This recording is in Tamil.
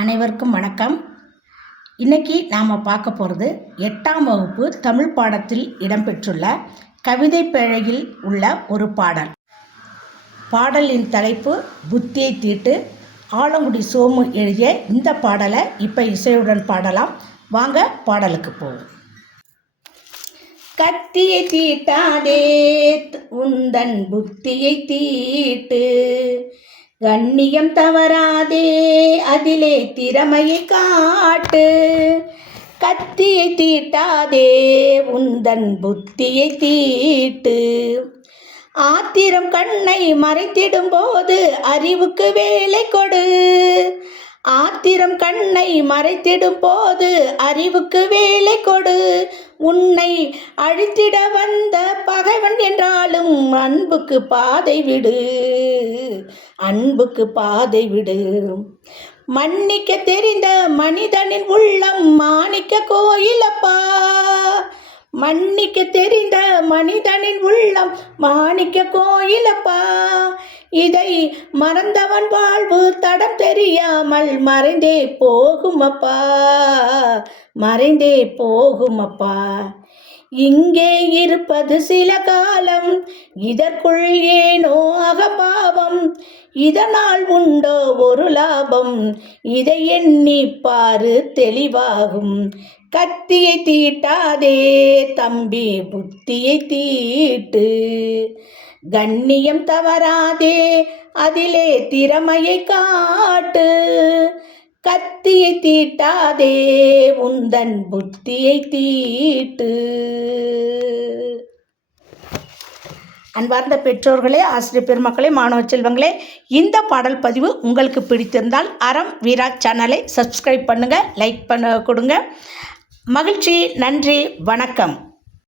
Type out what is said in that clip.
அனைவருக்கும் வணக்கம். இன்னைக்கு நாம் பார்க்க போகிறது எட்டாம் வகுப்பு தமிழ் பாடத்தில் இடம்பெற்றுள்ள கவிதை பேழையில் உள்ள ஒரு பாடல். பாடலின் தலைப்பு புத்தியை தீட்டு ஆலங்குடி சோமு எழுதிய இந்த பாடலை இப்போ இசையுடன் பாடலாம். வாங்க பாடலுக்கு போவோம். கத்தியை தீட்டாதே உந்தன் புத்தியை தீட்டு கண்ணியம் தவறாதே அதிலே திறமையை காட்டு. கத்தியை தீட்டாதே உந்தன் புத்தியை தீட்டு. ஆத்திரம் கண்ணை மறைத்திடும் போது அறிவுக்கு வேலை கொடு. ஆத்திரம் கண்ணை மறைத்திடும் போது அறிவுக்கு வேலை கொடு. உன்னை அழித்திட வந்த பகைவன் என்றாலும் அன்புக்கு பாதை விடு. அன்புக்கு பாதை விடு. மன்னிக்க தெரிந்த மனிதனின் உள்ளம் மாணிக்க கோயிலப்பா. மன்னிக்க தெரிந்த மனிதனின் உள்ளம் மாணிக்க கோயிலப்பா. இதை மறந்தவன் வாழ்வு தடம் தெரியாமல் மறைந்தே போகுமப்பா. மறைந்தே போகுமப்பா. இங்கே இருப்பது சில காலம் இதற்குள் ஏனோ அகபாவம் இதனால் உண்டோ ஒரு லாபம். இதை எண்ணி பாரு தெளிவாகும். கத்தியை தீட்டாதே தம்பி புத்தியை தீட்டு. கண்ணியம் தவறாதே அதிலே திறமையை காட்டு. கத்தியை தீட்டாதே உந்தன் புத்தியை தீட்டு. அன்பார்ந்த பெற்றோர்களே ஆசிரியர் பெருமக்களே மாணவ செல்வங்களே இந்த பாடல் பதிவு உங்களுக்கு பிடித்திருந்தால் அறம் வீரா சேனலை சப்ஸ்கிரைப் பண்ணுங்கள் லைக் பண்ண கொடுங்க. மகிழ்ச்சி நன்றி வணக்கம்.